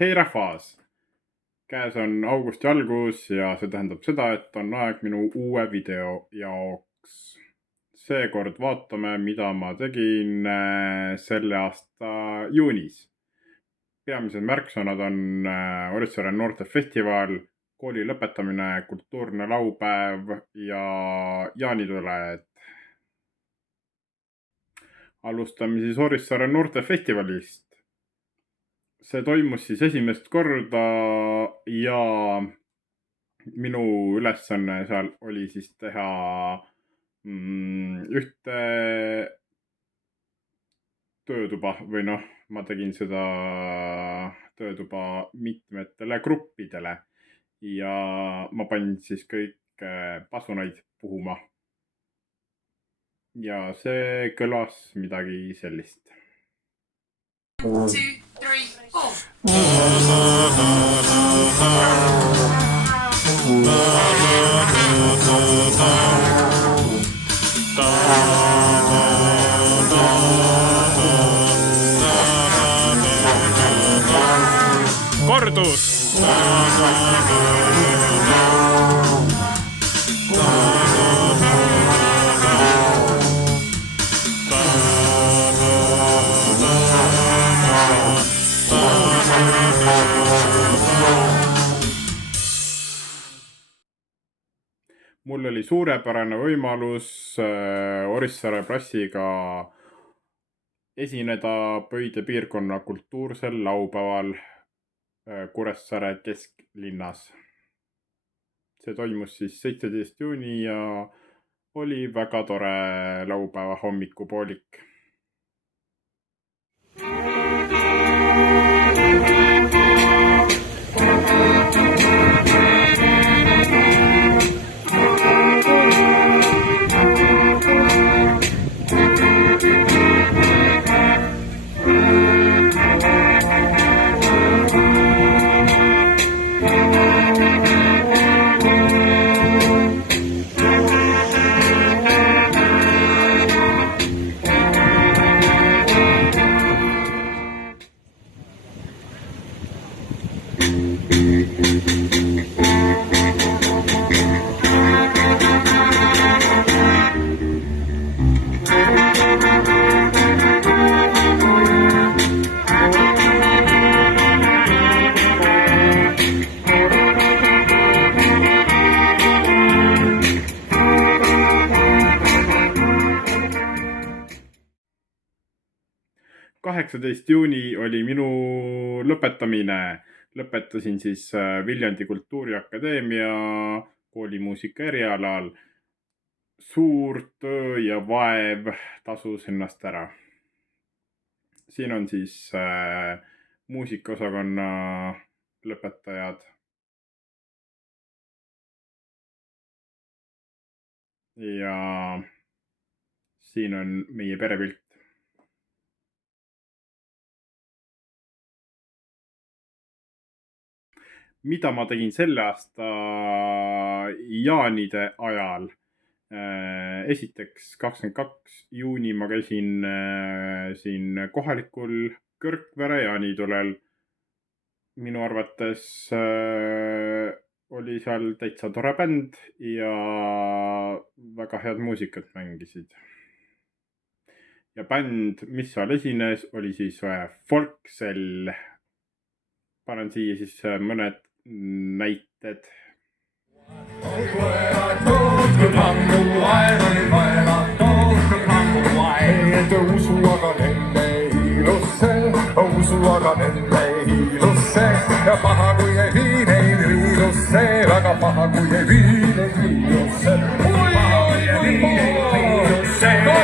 Hei rahvas! Käes on augusti algus ja see tähendab seda, et on aeg minu uue video jaoks. Seekord vaatame, mida ma tegin selle aasta juunis. Peamised märksõnad on Orissaare noortefestival, kooli lõpetamine, kultuurne laupäev ja jaanituled. Alustame siis Orissaare noortefestivalist. See toimus siis esimest korda ja minu ülesanne seal oli siis teha ühte töötuba või ma tegin seda töötuba mitmetele gruppidele ja ma panin siis kõik pasunaid puhuma. Ja see kõlas midagi sellist. 1, 2, 3, 4. Kordus! Mul oli suurepärane võimalus Orissaare plassiga esineda Pöide piirkonna kultuursel laupäeval Kuressaare kesklinnas. See toimus siis 17. juuni ja oli väga tore laupäeva hommikupoolik. Juuni oli minu lõpetamine. Lõpetasin siis Viljandi Kultuuriakadeemia koolimuusika erialal. Suur töö ja vaev tasus ennast ära. Siin on siis muusikaosakonna lõpetajad. Ja siin on meie perepilt. Mida ma tegin selle aasta jaanide ajal? Esiteks 22. juuni ma käisin siin kohalikul Kõrkvere jaanitulel. Minu arvates oli seal täitsa tore bänd ja väga head muusikat mängisid. Ja bänd, mis seal esines, oli siis Folksell. Panen siia siis mõned näited. Usu aga nende hiilusse ja paha kui ei vii neid viilusse, väga paha kui ei vii neid viilusse.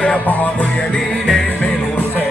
Ja paha kui ei vii neid viilusse.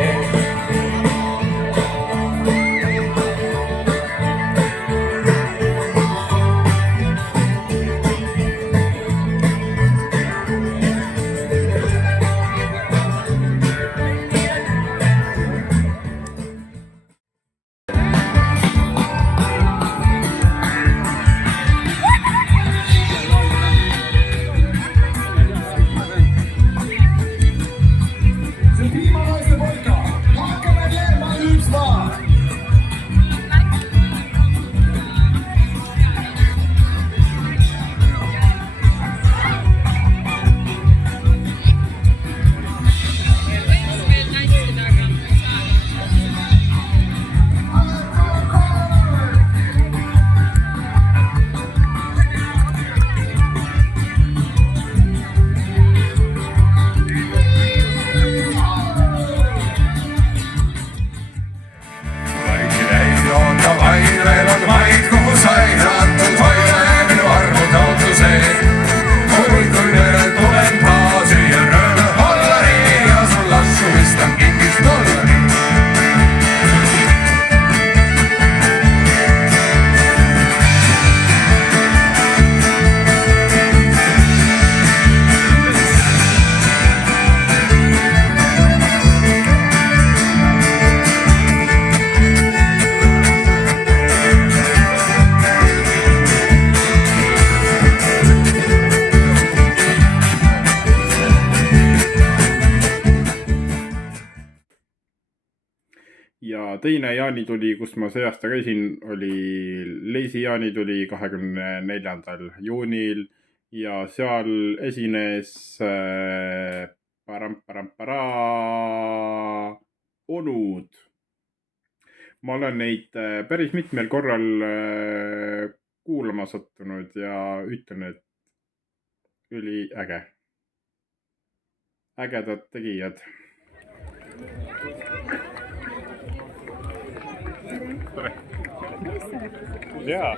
teine jaanituli, kus ma see aasta käisin, oli Leisi jaanituli 24. juunil ja seal esines onud. Ma olen neid päris mitmel korral kuulama sattunud ja ütlen, et üliäge. Ägedad tegijad. Jaa.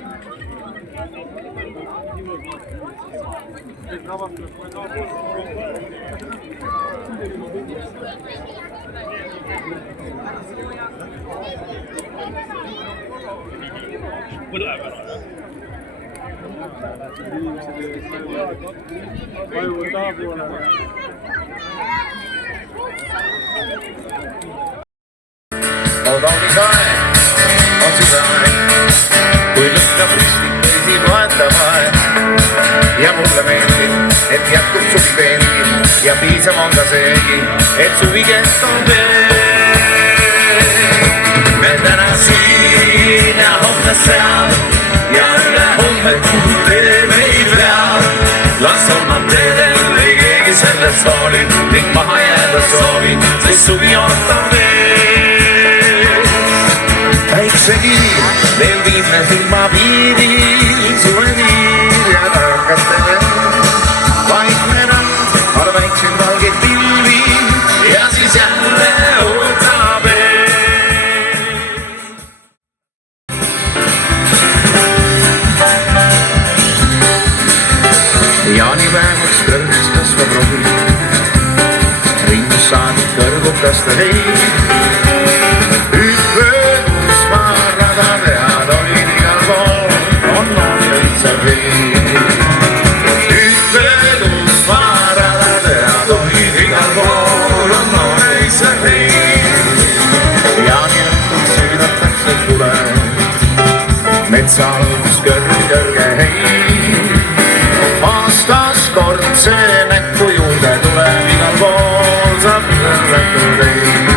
On kaunis aeg, on südaeg, kui lõhnab ristik teisi loetav aeg. Ja mulle meeldib, et jätkub suvi veelgi ja piisav on ka seegi, et suvi kestab veel. Me täna siin ja homme seal ja ülehomme kuhu tee meid veab. Las olmab teedel või keegi sellest hoolib ning maha jääda soovib, sest suvi ootab veel. Päiksekiir, veel viimne silmapiiril, suveviir ja taakate veel. Vaikne rand, aga väikseid valgeid pilvi ja siis jälle ootab veel. Jaanipäevaks kõrgeks kasvab rohi, ringus saanud kõrgukaste leid. Metsalgus kõrge heid, aastas kord see näkku juurde tuleb, igal pool saab õnnetu teid.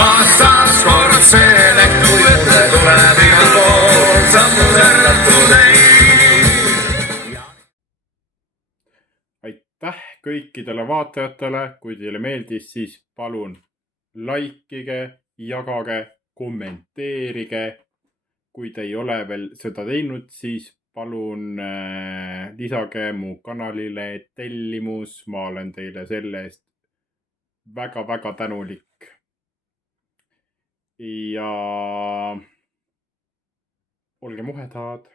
Aastas kord see näkku juurde tuleb, igal pool saab õnnetu teid. Aitäh kõikidele vaatajatele, kui teile meeldis, siis palun laikige, jagage, kommenteerige. Kui te ei ole veel seda teinud, siis palun lisage mu kanalile tellimus. Ma olen teile selle eest väga tänulik. Ja olge muhedad.